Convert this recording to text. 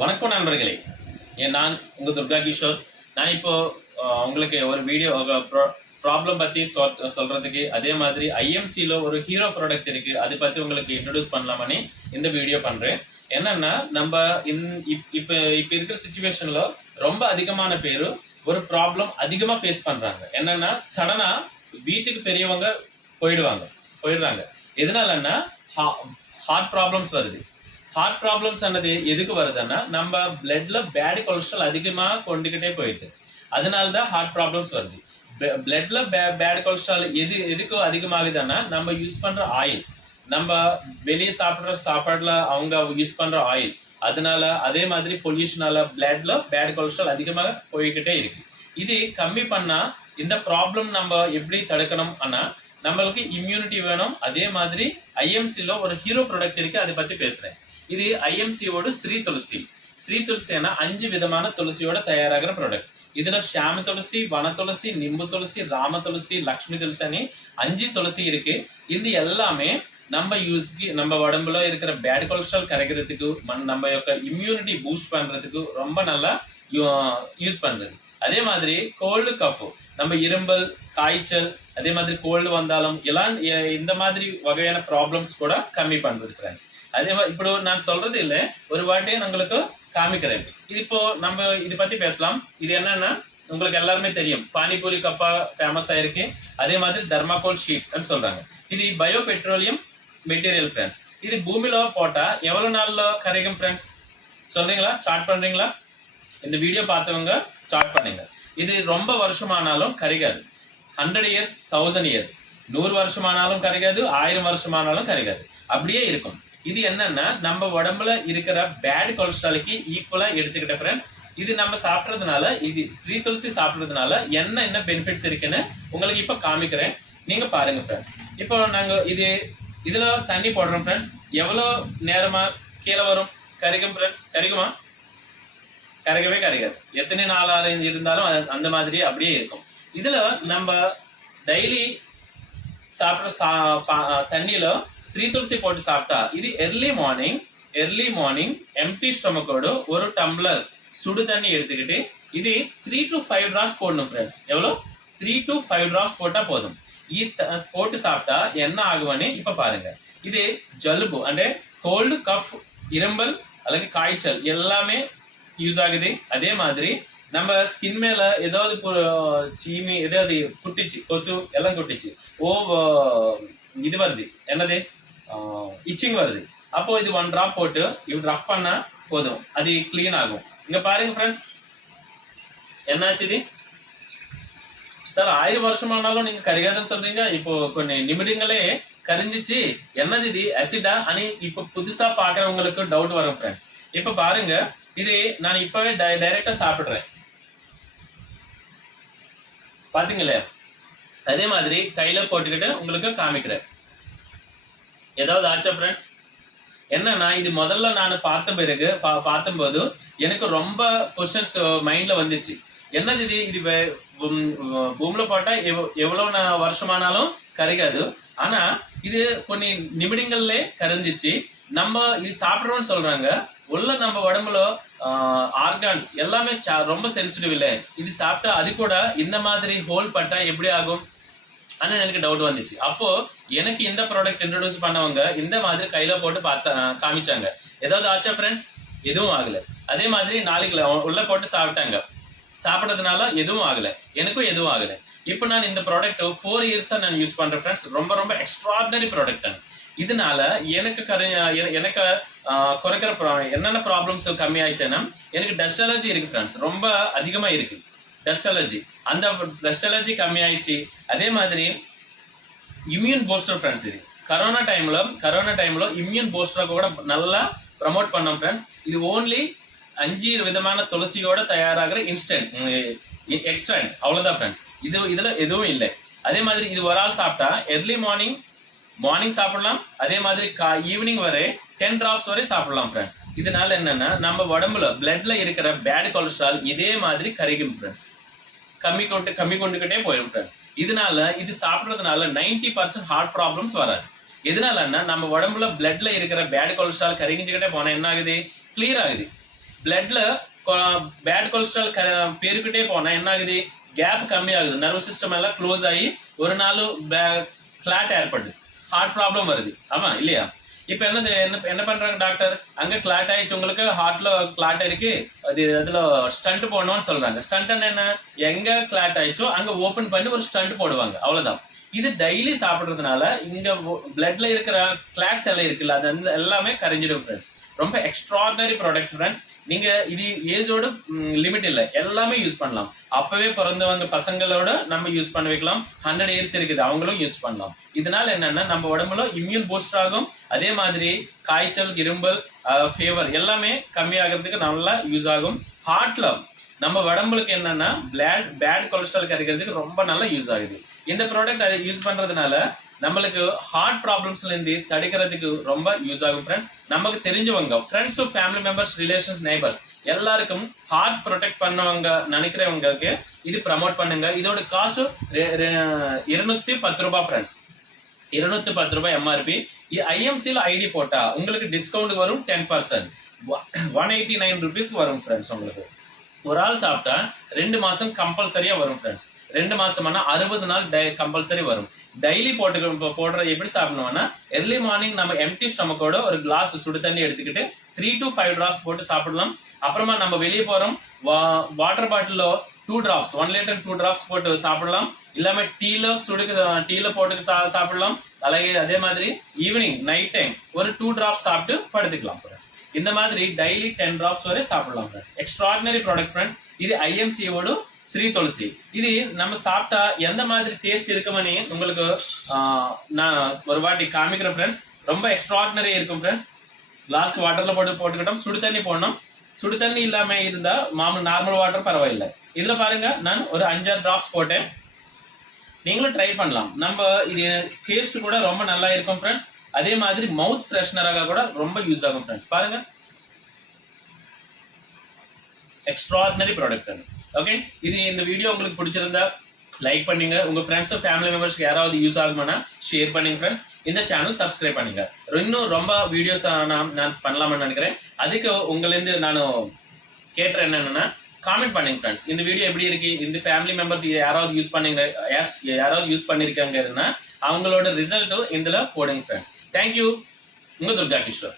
வணக்கம் நண்பர்களே. ஏன் நான் உங்கள் துர்கா கிஷோர். நான் இப்போது உங்களுக்கு ஒரு வீடியோ ப்ராப்ளம் பற்றி சொல்- சொல்கிறதுக்கு அதே மாதிரி ஐஎம்சியில் ஒரு ஹீரோ ப்ராடக்ட் இருக்குது அதை பற்றி உங்களுக்கு இன்ட்ரடியூஸ் பண்ணலாமனே இந்த வீடியோ பண்ணுறேன் என்னென்னா நம்ம இன் இப்- இப்போ இப்போ இருக்கிற சுச்சுவேஷனில் ரொம்ப அதிகமான பேர் ஒரு ப்ராப்ளம் அதிகமாக ஃபேஸ் பண்ணுறாங்க என்னென்னா சடனாக வீட்டுக்கு பெரியவங்க போயிடுவாங்க. போயிடுறாங்க. எதனாலன்னா ஹார்ட் ப்ராப்ளம்ஸ் வருது. ஹார்ட் ப்ராப்ளம்ஸ் அன்னது எதுக்கு வருதுன்னா நம்ம பிளட்ல பேட் கொலஸ்ட்ரால் அதிகமாக கொண்டுகிட்டே போயிடுது அதனால தான் ஹார்ட் ப்ராப்ளம்ஸ் வருது பிளட்ல பேட் கொலஸ்ட்ரால் எது எதுக்கு அதிகமாகுதுன்னா நம்ம யூஸ் பண்ற ஆயில் நம்ம வெளியே சாப்பிட்ற சாப்பாடுல அவங்க யூஸ் பண்ற ஆயில் அதனால அதே மாதிரி பொல்யூஷனால பிளட்ல பேட் கொலஸ்ட்ரால் அதிகமாக போய்கிட்டே இருக்கு இது கம்மி பண்ணா இந்த ப்ராப்ளம் நம்ம எப்படி தடுக்கணும் ஆனா நம்மளுக்கு இம்யூனிட்டி வேணும் அதே மாதிரி ஐஎம்சியில் ஒரு ஹீரோ ப்ராடக்ட் இருக்கு அதை பத்தி பேசுறேன் இது ஐஎம்சியோட ஸ்ரீ துளசி ஸ்ரீ துளசினா அஞ்சு விதமான துளசியோட தயாராகிற ப்ராடக்ட் இதுல ஷாம துளசி வன துளசி நிம்பு துளசி ராம துளசி லக்ஷ்மி துளசி அனி அஞ்சு துளசி இருக்கு இது எல்லாமே நம்ம யூஸ்க்கு நம்ம உடம்புல இருக்கிற பேட் கொலஸ்ட்ரால் கரைக்கிறதுக்கு மன்- நம்ம యొక్క இம்யூனிட்டி பூஸ்ட் பண்றதுக்கு ரொம்ப நல்லா யூஸ் பண்றது அதே மாதிரி கோல்டு கஃப் நம்ம இரும்பல் காய்ச்சல் அதே மாதிரி கோல்டு வந்தாலும் எல்லாம் இந்த மாதிரி வகையான ப்ராப்ளம்ஸ் கூட கம்மி பண்ணுறது ஃப்ரெண்ட்ஸ் அதே மாதிரி இப்போ நான் சொல்றது இல்லை ஒரு வாட்டியும் உங்களுக்கு காமிக்கிறேன். இது இப்போ நம்ம இது பத்தி பேசலாம். இது என்னன்னா உங்களுக்கு எல்லாருமே தெரியும். பானிபூரி கப்பா ஃபேமஸ் ஆயிருக்கு. அதே மாதிரி தர்மாகோல் ஷீட் சொல்றாங்க. இது பயோ பெட்ரோலியம் மெட்டீரியல் ஃப்ரெண்ட்ஸ் இது பூமியில போட்டா எவ்வளவு நாள்ல கரைக்கும் ஃப்ரெண்ட்ஸ் சொல்றீங்களா? சார்ட் பண்றீங்களா? இந்த வீடியோ பார்த்தவங்க ஸ்டார்ட் பண்ணுங்க. இது ரொம்ப வருஷமானாலும் கரைகாது. ஹண்ட்ரட் இயர்ஸ் தௌசண்ட் இயர்ஸ் நூறு வருஷமானாலும் கரைகாது ஆயிரம் வருஷமானாலும் கரைகாது. அப்படியே இருக்கும். இது என்னன்னா நம்ம உடம்புல இருக்கிற பேட் கொலஸ்ட்ராலுக்கு ஈக்குவலா எடுத்துக்கிட்ட ஃப்ரெண்ட்ஸ் இது நம்ம சாப்பிட்றதுனால இது ஸ்ரீ துளசி சாப்பிட்றதுனால என்ன என்ன பெனிஃபிட்ஸ் இருக்குன்னு உங்களுக்கு இப்போ காமிக்கிறேன். நீங்க பாருங்க ஃப்ரெண்ட்ஸ் இப்போ நாங்க இது இதுல தண்ணி போடுறோம் ஃப்ரெண்ட்ஸ் எவ்வளோ நேரமா கீழே வரும்? கரைக்கும் ஃப்ரெண்ட்ஸ் கரைக்குமா கிடைக்கவே கிடைக்காது எத்தனை நாளாக இருந்தாலும் அந்த மாதிரி அப்படியே இருக்கும். இதில் நம்ம டெய்லி சாப்பிட்ற சா தண்ணியில் ஸ்ரீ துளசி போட்டு சாப்பிட்டா இது early morning early morning empty ஸ்டொமக்கோடு ஒரு டம்ளர் சுடு தண்ணி எடுத்துக்கிட்டு இது த்ரீ டு ஃபைவ் ட்ராஸ் போடணும் ஃப்ரெண்ட்ஸ் எவ்வளோ த்ரீ டு ஃபைவ் ட்ராஸ் போட்டால் போதும். போட்டு சாப்பிட்டா என்ன ஆகுவன்னு இப்போ பாருங்க. இது ஜலுபு அண்டே கோல்டு கஃப் இரும்பல் అలాగే காய்ச்சல் எல்லாமே யூஸ் ஆகுது? அதே மாதிரி நம்ம ஸ்கின் மேல ஏதாவது சீமி ஏதாவது குட்டிச்சு கொசு எல்லாம் குட்டிச்சு. ஓ இது வருது. என்னது? இச்சிங் வருது. அப்போ இது ஒன் ட்ராப் போட்டு இப்படி ரஃப் பண்ணா போதும். அது கிளீன் ஆகும். இங்க பாருங்க ஃப்ரெண்ட்ஸ் என்னாச்சு இது? சார் ஆயிரம் வருஷமானாலும் நீங்க கரிகாதம் சொல்றீங்க. இப்போ கொஞ்சம் நிமிடங்களே. கரிஞ்சிச்சு. என்னது இது அசிடா అని இப்போ புதுசா பாக்குறவங்களுக்கு டவுட் வரும் ஃப்ரெண்ட்ஸ் இப்போ பாருங்க. இது நான் இப்பவே டைரக்டா சாப்பிடுறேன். பாத்தீங்களே? அதே மாதிரி கையில போட்டுக்கிட்டு உங்களுக்கு காமிக்கிறேன். ஏதாவது ஆச்சா ஃப்ரெண்ட்ஸ் என்னன்னா இது முதல்ல நான் பார்த்த பிறகு பா- பார்த்தம்போது எனக்கு ரொம்ப கொஸ்டின்ஸ் மைண்ட்ல வந்துச்சு. என்னது இது இது பூமியில போட்டா எவ்- எவ்வளவு வருஷமானாலும் கரைக்காது. ஆனா కొన్ని நிமிடங்கள்லே கரைஞ்சிச்சு நம்ம இது சாப்பிடுறோம்னு சொல்றாங்க உள்ள நம்ம உடம்புல ஆர்கான்ஸ் எல்லாமே சா- ரொம்ப சென்சிட்டிவ் இல்லை இது சாப்பிட்டா அது கூட இந்த மாதிரி ஹோல் பட்டா எப்படி ஆகும் ஆனால் எனக்கு டவுட் வந்துச்சு அப்போ எனக்கு இந்த ப்ராடக்ட் இன்ட்ரடியூஸ் பண்ணவங்க இந்த மாதிரி கையில போட்டு பார்த்த காமிச்சாங்க ஏதாவது ஆச்சா ஃப்ரெண்ட்ஸ் எதுவும் ஆகல அதே மாதிரி நாளைக்கு உள்ள போட்டு சாப்பிட்டாங்க சாப்பிட்றதுனால எதுவும் ஆகல எனக்கும் எதுவும் ஆகல இப்போ நான் இந்த ப்ராடக்ட் ஃபோர் இயர்ஸாக நான் யூஸ் பண்ணுறேன் ஃப்ரெண்ட்ஸ் ரொம்ப ரொம்ப எக்ஸ்ட்ராடனரி ப்ராடக்ட் இதனால எனக்கு கரை எனக்கு குறைக்கிற ப்ரா என்னென்ன ப்ராப்ளம்ஸ் கம்மி ஆயிடுச்சுன்னா எனக்கு டஸ்ட் அலர்ஜி இருக்குது ஃப்ரெண்ட்ஸ் ரொம்ப அதிகமாக இருக்குது டஸ்ட் அலர்ஜி அந்த டஸ்ட் அலர்ஜி கம்மி ஆயிடுச்சு அதே மாதிரி இம்யூன் போஸ்டர் ஃப்ரெண்ட்ஸ் இது. கரோனா டைமில் கரோனா டைமில் இம்யூன் பூஸ்டரை கூட நல்லா ப்ரமோட் பண்ணோம் ஃப்ரெண்ட்ஸ் இது ஓன்லி அஞ்சு விதமான துளசியோட தயாராகிற இன்ஸ்டன்ட் எக்ஸ்ட்ராண்ட் அவ்வளோதான் ஃப்ரெண்ட்ஸ் இது இதில் எதுவும் இல்லை. அதே மாதிரி இது ஒரு ஆள் சாப்பிட்டா எர்லி மார்னிங் மார்னிங் சாப்பிடலாம். அதே மாதிரி கா ஈவினிங் வரை டென் ட்ராப்ஸ் வரை சாப்பிடலாம் ஃப்ரெண்ட்ஸ் இதனால என்னன்னா நம்ம உடம்புல பிளட்ல இருக்கிற பேட் கொலஸ்ட்ரால் இதே மாதிரி கரைக்கும் ஃப்ரெண்ட்ஸ் கம்மி கொண்டு கம்மி கொண்டுகிட்டே போயிடும் ஃப்ரெண்ட்ஸ் இதனால இது சாப்பிட்றதுனால 90% பர்சன்ட் ஹார்ட் ப்ராப்ளம்ஸ் வராது. எதனாலன்னா நம்ம உடம்புல பிளட்ல இருக்கிற பேட் கொலஸ்ட்ரால் கரைஞ்சிக்கிட்டே போனால் என்ன ஆகுது? கிளியர் ஆகுது. பிளட்ல பேட் கொலஸ்ட்ரால் பெருக்கிட்டே போனா என்ன ஆகுது கேப் கம்மி ஆகுது நர்வஸ் சிஸ்டம் எல்லாம் க்ளோஸ் ஆகி ஒரு நாள் கிளாட் ஏற்படுது. ஹார்ட் ப்ராப்ளம் வருது. ஆமா இல்லையா? இப்போ என்ன என்ன என்ன பண்றாங்க டாக்டர் அங்க கிளாட் ஆயிடுச்சு உங்களுக்கு ஹார்ட்ல கிளாட் இருக்கு அது அதுல ஸ்டண்ட் போடணும்னு சொல்றாங்க. ஸ்டண்ட் என்ன? எங்க கிளாட் ஆயிடுச்சோ அங்க ஓபன் பண்ணி ஒரு ஸ்டண்ட் போடுவாங்க. அவ்வளவுதான். இது டெய்லி சாப்பிடுறதுனால இங்க பிளட்ல இருக்கிற கிளாட்ஸ் எல்லாம் இருக்குல்ல அது வந்து எல்லாமே கரைஞ்சிடும் ஃப்ரெண்ட்ஸ் ரொம்ப எக்ஸ்ட்ராடனரி ப்ராடக்ட் ஃப்ரெண்ட்ஸ் நீங்க இது ஏஜோட லிமிட் இல்லை. எல்லாமே யூஸ் பண்ணலாம். அப்பவே பிறந்தவங்க பசங்களோட நம்ம யூஸ் பண்ண வைக்கலாம். ஹண்ட்ரட் இயர்ஸ் இருக்குது அவங்களும் யூஸ் பண்ணலாம். இதனால என்னன்னா நம்ம உடம்புல இம்யூன் பூஸ்ட் ஆகும். அதே மாதிரி காய்ச்சல் இரும்பல் ஃபீவர் எல்லாமே கம்மியாகிறதுக்கு நல்லா யூஸ் ஆகும். ஹார்ட்ல நம்ம உடம்புக்கு என்னன்னா பிளாட் பேட் கொலஸ்ட்ரால் கரைக்கிறதுக்கு ரொம்ப நல்லா யூஸ் ஆகுது. இந்த ப்ராடக்ட் அதை யூஸ் பண்றதுனால நம்மளுக்கு ஹார்ட் ப்ராப்ளம்ஸ்ல இருந்து தடுக்கிறதுக்கு ரொம்ப யூஸ் ஆகும் ஃப்ரெண்ட்ஸ் நமக்கு தெரிஞ்சவங்க friends family members relations neighbours எல்லாருக்கும் ஹார்ட் ப்ரொடெக்ட் பண்ணவங்க நினைக்கிறவங்களுக்கு இது ப்ரமோட் பண்ணுங்க. இதோட காஸ்ட் இருநூத்தி பத்து ரூபாய் ஃப்ரெண்ட்ஸ் இருநூத்தி பத்து ரூபாய் எம்ஆர்பி ஐஎம்சியில் ஐடி போட்டா உங்களுக்கு டிஸ்கவுண்ட் வரும் ten percent one eighty nine ருபீஸ்க்கு வரும் ஃப்ரெண்ட்ஸ் உங்களுக்கு. ஒரு ஆள் சாப்பிட்டா ரெண்டு மாதம் கம்பல்சரியாக வரும் ஃப்ரெண்ட்ஸ் ரெண்டு மாதம்னா அறுபது நாள் டை கம்பல்சரி வரும். டெய்லி போட்டு போடுற எப்படி சாப்பிடணும்னா எர்லி மார்னிங் நம்ம எம்டி ஸ்டமக்கோட ஒரு கிளாஸ் சுடு தண்ணி எடுத்துக்கிட்டு த்ரீ டு ஃபைவ் ட்ராப்ஸ் போட்டு சாப்பிடலாம். அப்புறமா நம்ம வெளியே போகிறோம் water பாட்டிலோ two drops one litre two drops போட்டு சாப்பிடலாம். இல்லாம டீல சுடுக்கு டீல போட்டு சாப்பிடலாம். அலகே அதே மாதிரி ஈவினிங் நைட் டைம் ஒரு டூ ட்ராப்ஸ் சாப்பிட்டு படுத்துக்கலாம் இந்த மாதிரி டெய்லி டென் டிராப்ஸ் வரை சாப்பிடலாம் ஃப்ரெண்ட்ஸ் எக்ஸ்ட்ராடினரி ப்ராடக்ட் ஃப்ரெண்ட்ஸ் இது ஐஎம்சியோட ஸ்ரீ துளசி. இது நம்ம சாப்பிட்டா எந்த மாதிரி டேஸ்ட் இருக்குமனு உங்களுக்கு நான் ஒரு வாட்டி காமிக்கிறேன் ஃப்ரெண்ட்ஸ் ரொம்ப எக்ஸ்ட்ராடினரி இருக்கும் ஃப்ரெண்ட்ஸ் கிளாஸ் வாட்டரில் போட்டு போட்டுக்கிட்டோம் சுடு தண்ணி போடணும். சுடு தண்ணி இல்லாமல் இருந்தால் மாமூல் நார்மல் வாட்டர் பரவாயில்லை. இதில் பாருங்க நான் ஒரு அஞ்சாறு டிராப்ஸ் போட்டேன். நீங்களும் ட்ரை பண்ணலாம். நம்ம இது டேஸ்ட் கூட ரொம்ப நல்லா இருக்கும் ஃப்ரெண்ட்ஸ் அதே மாதிரி மவுத் ஃப்ரெஷ்னராக கூட ரொம்ப யூஸ் ஆகும் ஃப்ரெண்ட்ஸ் பாருங்க. எக்ஸ்ட்ராடினரி ப்ராடக்ட் ஓகே இது இந்த வீடியோ உங்களுக்கு பிடிச்சிருந்தா லைக் பண்ணுங்க. உங்க ஃப்ரெண்ட்ஸும் ஃபேமிலி மெம்பர்ஸ்க்கு யாராவது யூஸ் ஆகுமானா ஷேர் பண்ணுங்க ஃப்ரெண்ட்ஸ் இந்த சேனல் சப்ஸ்கிரைப் பண்ணுங்க. இன்னும் ரொம்ப வீடியோஸ் நான் நான் பண்ணலாம்னு நினைக்கிறேன். அதுக்கு உங்களிருந்து நான் கேட்டுறேன் என்னன்னா காமெண்ட் பண்ணுங்க ஃப்ரெண்ட்ஸ் இந்த வீடியோ எப்படி இருக்கு? இந்த ஃபேமிலி மெம்பர்ஸ் யாராவது யூஸ் பண்ணுங்க யாராவது யூஸ் பண்ணிருக்காங்கன்னா அவங்களோட ரிசல்ட்டும் இதில் போடுங்க ஃப்ரெண்ட்ஸ் தேங்க்யூ உங்கள் துர்கா கிஷோர்